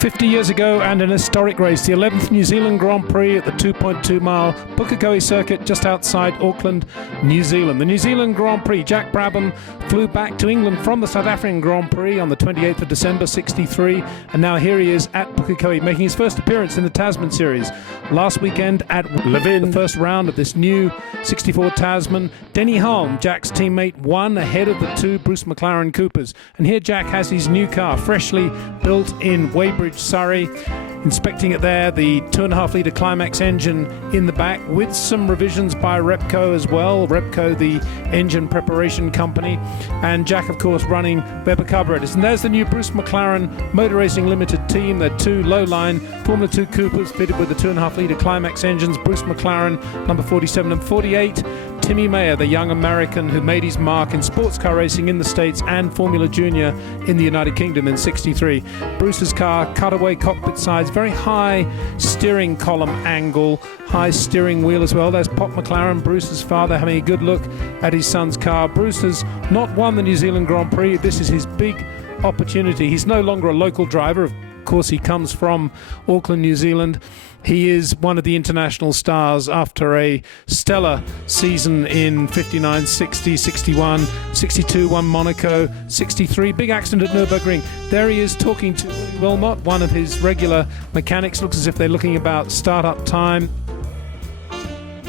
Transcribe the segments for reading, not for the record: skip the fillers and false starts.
50 years ago, and an historic race, the 11th New Zealand Grand Prix at the 2.2 mile Pukekohe circuit just outside Auckland, New Zealand. The New Zealand Grand Prix, Jack Brabham flew back to England from the South African Grand Prix on the 28th of December 63, and now here he is at Pukekohe making his first appearance in the Tasman Series. Last weekend at Levin, the first round of this new 64 Tasman, Denny Hulme, Jack's teammate, won ahead of the two Bruce McLaren Coopers. And here Jack has his new car, freshly built in Weybridge, Surrey. Inspecting it there, the 2.5 litre Climax engine in the back with some revisions by Repco as well. Repco, the engine preparation company, and Jack, of course, running Weber carburetors. And there's the new Bruce McLaren Motor Racing Ltd team. They're two low-line Formula 2 Coopers fitted with the 2.5 litre Climax engines. Bruce McLaren, number 47 and 48. Timmy Mayer, the young American who made his mark in sports car racing in the States and Formula Junior in the United Kingdom in 63. Bruce's car, cutaway cockpit sides, very high steering column angle, high steering wheel as well. There's Pop McLaren, Bruce's father, having a good look at his son's car. Bruce has not won the New Zealand Grand Prix. This is his big opportunity. He's no longer a local driver. Of course, he comes from Auckland, New Zealand. He is one of the international stars after a stellar season in 59, 60, 61, 62, won Monaco, 63, big accident at Nürburgring. There he is talking to Wilmot, one of his regular mechanics. Looks as if they're looking about start-up time.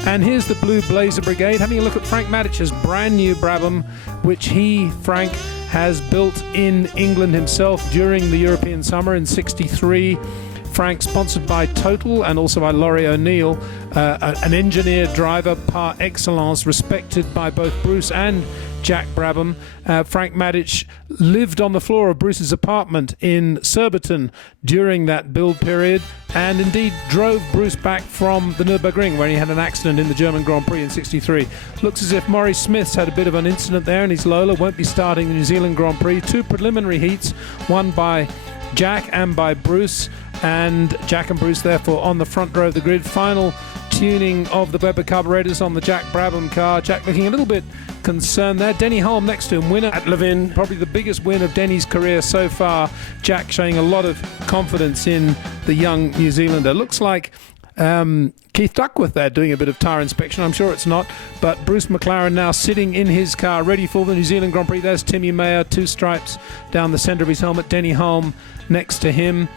And here's the Blue Blazer Brigade having a look at Frank Matich's brand new Brabham, which Frank, has built in England himself during the European summer in 63. Frank, sponsored by Total and also by Laurie O'Neill, an engineer driver par excellence, respected by both Bruce and Jack Brabham. Frank Matich lived on the floor of Bruce's apartment in Surbiton during that build period, and indeed drove Bruce back from the Nürburgring where he had an accident in the German Grand Prix in 63. Looks as if Maurice Smith's had a bit of an incident there in his Lola, won't be starting the New Zealand Grand Prix. Two preliminary heats, one by Jack and by Bruce, and Jack and Bruce therefore on the front row of the grid. Final tuning of the Weber carburetors on the Jack Brabham car. Jack looking a little bit concerned there. Denny Hulme next to him, winner at Levin, probably the biggest win of Denny's career so far. Jack showing a lot of confidence in the young New Zealander. Looks like Keith Duckworth there doing a bit of tyre inspection. I'm sure it's not, but Bruce McLaren now sitting in his car ready for the New Zealand Grand Prix. There's Timmy Mayer, two stripes down the centre of his helmet. Denny Hulme next to him,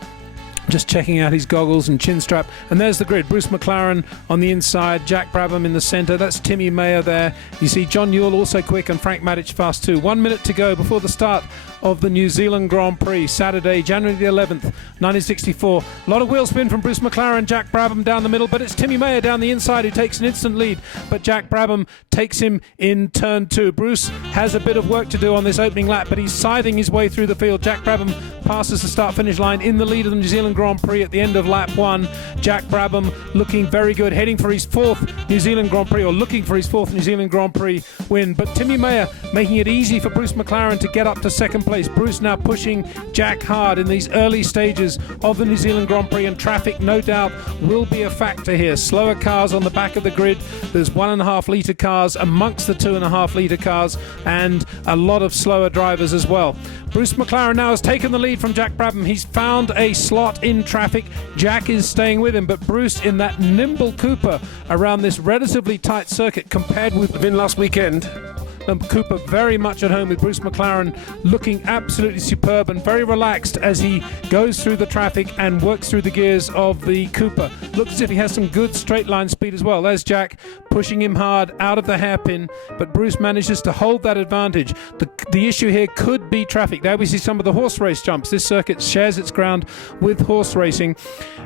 just checking out his goggles and chin strap. And there's the grid. Bruce McLaren on the inside, Jack Brabham in the centre. That's Timmy Mayer there. You see John Newell also quick and Frank Matich fast too. 1 minute to go before the start of the New Zealand Grand Prix, Saturday, January the 11th, 1964. A lot of wheel spin from Bruce McLaren, Jack Brabham down the middle, but it's Timmy Mayer down the inside who takes an instant lead, but Jack Brabham takes him in turn two. Bruce has a bit of work to do on this opening lap, but he's scything his way through the field. Jack Brabham passes the start-finish line in the lead of the New Zealand Grand Prix at the end of lap one. Jack Brabham looking very good, heading for his fourth New Zealand Grand Prix, or looking for his fourth New Zealand Grand Prix win, but Timmy Mayer making it easy for Bruce McLaren to get up to second place. Bruce now pushing Jack hard in these early stages of the New Zealand Grand Prix, and traffic no doubt will be a factor here. Slower cars on the back of the grid. There's 1.5 litre cars amongst the 2.5 litre cars, and a lot of slower drivers as well. Bruce McLaren now has taken the lead from Jack Brabham. He's found a slot in traffic. Jack is staying with him, but Bruce in that nimble Cooper around this relatively tight circuit compared with Vin last weekend. Cooper very much at home with Bruce McLaren looking absolutely superb and very relaxed as he goes through the traffic and works through the gears of the Cooper. Looks as if he has some good straight line speed as well. There's Jack pushing him hard out of the hairpin, but Bruce manages to hold that advantage. The issue here could be traffic. There we see some of the horse race jumps. This circuit shares its ground with horse racing,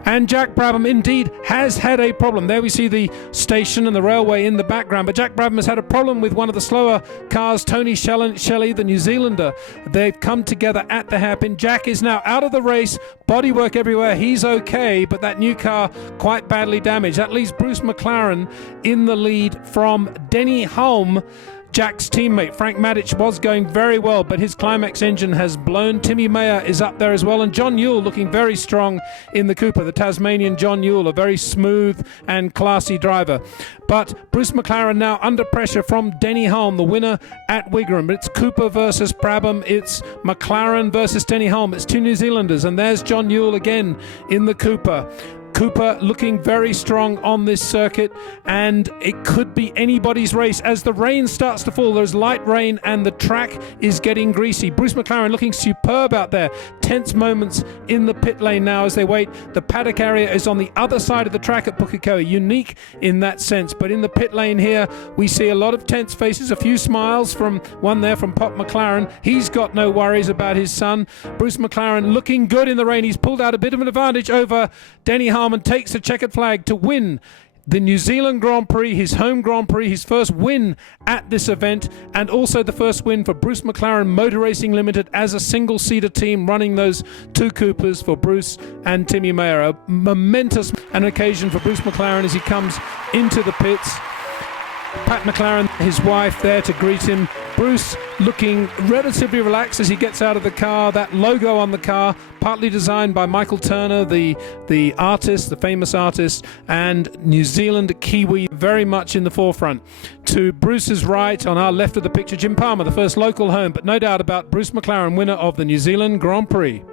and Jack Brabham indeed has had a problem. There we see the station and the railway in the background, but Jack Brabham has had a problem with one of the slower cars, Tony Shelley, the New Zealander. They've come together at the hairpin. Jack is now out of the race, bodywork everywhere. He's okay, but that new car quite badly damaged. That leaves Bruce McLaren in the lead from Denny Hulme. Jack's teammate Frank Matic was going very well, but his climax engine has blown. Timmy Mayer is up there as well, and John Newell looking very strong in the Cooper. The Tasmanian John Newell, a very smooth and classy driver. But Bruce McLaren now under pressure from Denny Hulme, the winner at Wigram. It's Cooper versus Brabham. It's McLaren versus Denny Hulme. It's two New Zealanders, and there's John Newell again in the Cooper. Cooper looking very strong on this circuit, and it could be anybody's race as the rain starts to fall. There's light rain and the track is getting greasy. Bruce McLaren looking superb out there. Tense moments in the pit lane now as they wait. The paddock area is on the other side of the track at Pukekohe, unique in that sense. But in the pit lane here, we see a lot of tense faces, a few smiles from one there from Pop McLaren. He's got no worries about his son. Bruce McLaren looking good in the rain. He's pulled out a bit of an advantage over Denny Hulme and takes a checkered flag to win the New Zealand Grand Prix, his home Grand Prix, his first win at this event, and also the first win for Bruce McLaren Motor Racing Ltd as a single-seater team running those two Coopers for Bruce and Timmy Mayer. A momentous an occasion for Bruce McLaren as he comes into the pits. Pat McLaren, his wife, there to greet him. Bruce looking relatively relaxed as he gets out of the car. That logo on the car, partly designed by Michael Turner, the artist, the famous artist, and New Zealand Kiwi very much in the forefront. To Bruce's right, on our left of the picture, Jim Palmer, the first local home, but no doubt about Bruce McLaren, winner of the New Zealand Grand Prix.